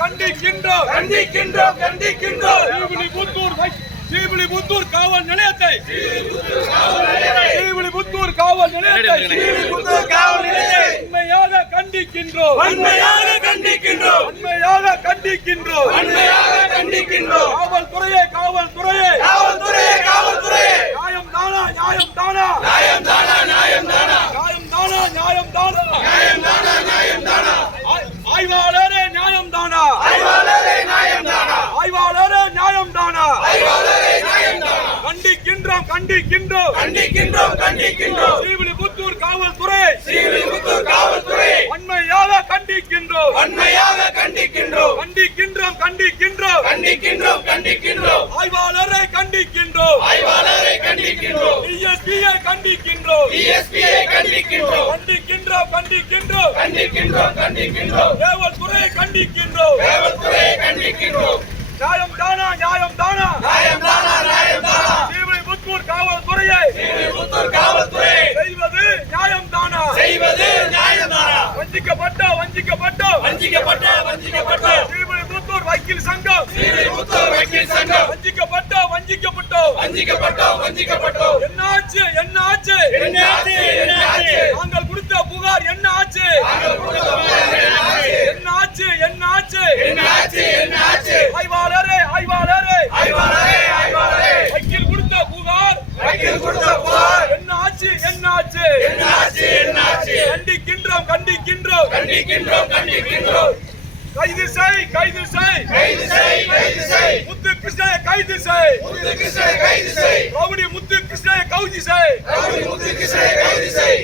கண்டிக்கின்றோம் கண்டிக்கின்றோம் கண்டிக்கின்றோம் ஸ்ரீவில்லிபுத்தூர் காவல் நிலையத்தை ஸ்ரீவில்லிபுத்தூர் காவல் நிலையத்தை உண்மையாக கண்டிக்கின்றோம் வன்மையாக கண்டிக்கின்றோம் உண்மையாக கண்டிக்கின்றோம் வன்மையாக கண்டிக்கின்றோம் காவல்துறையே காவல்துறையே காவல்துறையே காவல்துறையே நியாயம் தானா நியாயம் தானா நியாயம் தானா நியாயம் தானா நியாயம் தானா நியாயம் தானா நியாயம் தானா நியாயம் தானா ஆய்வாளரே நியாயம் தானா ஆய்வாளரே நியாயம் தானா ஆய்வாளரே நியாயம் தானா ஆய்வாளரே நியாயம் தானா கண்டிக்கின்றோம் கண்டிக்கின்றோம் கண்டிக்கின்றோம் கண்டிக்கின்றோம் ஸ்ரீவில்லிபுத்தூர் காவல்துறை ஸ்ரீவில்லிபுத்தூர் காவல்துறை வன்மையாக கண்டிக்கின்றோம் வன்மையாக கண்டிக்கின்றோம் கண்டிக்கின்றோம் கண்டிக்கின்றோம் கண்டிக்கின்றோம் கண்டிக்கின்றோம் ஆய்வாளரை கண்டிக்கின்றோம் ஆய்வாளரை கண்டிக்கின்றோம் டிஎஸ்பியை கண்டிக்கின்றோம் டிஎஸ்பியை கண்டிக்கின்றோம் கண்டிக்கின்றோம் கண்டிக்கின்றோம் கண்டிக்கின்றோம் கண்டிக்கின்றோம் காவல்துறையை கண்டிக்கின்றோம் காவல்துறையை கண்டிக்கின்றோம் நியாயம் தானா நியாயம் தானா நியாயம் தானா நியாயம் தானா ஸ்ரீவில்லிபுத்தூர் காவல்துறையை ஸ்ரீவில்லிபுத்தூர் காவல்துறை செய்வது நியாயம் தானா செய்வது நியாயம் தானா வஞ்சிக்கப்பட்ட ஸ்ரீவில்லிபுத்தூர் வக்கீல் சங்கம் ஸ்ரீவில்லிபுத்தூர் வக்கீல் சங்கம் வஞ்சிக்கப்பட்டோம் என்னாச்சு என்னாச்சு என்னாச்சு என்னாச்சு நாங்கள் கொடுத்த புகார் என்ன ஆச்சு என்னாச்சு என்னாச்சு என்னாச்சு என்னாச்சு ஆய்வாளரே ஆய்வாளரே ஆய்வாளரே ஆய்வாளரே வக்கீல் கொடுத்த புகார் வக்கீல் கொடுத்த புகார் என்னாச்சு என்னாச்சு என்னாச்சு என்னாச்சு கண்டிக்கின்றோம் கண்டிக்கின்றோம் கண்டிக்கின்றோம் கண்டிக்கின்றோம் கைது செய் கைது செய் கைது செய் கைது செய் முத்து கிருஷ்ணனை கைது செய் முத்து கிருஷ்ணனை கைது செய் ரவுடி முத்து கிருஷ்ணனை கைது செய் ரவுடி முத்து கிருஷ்ணனை கைது செய்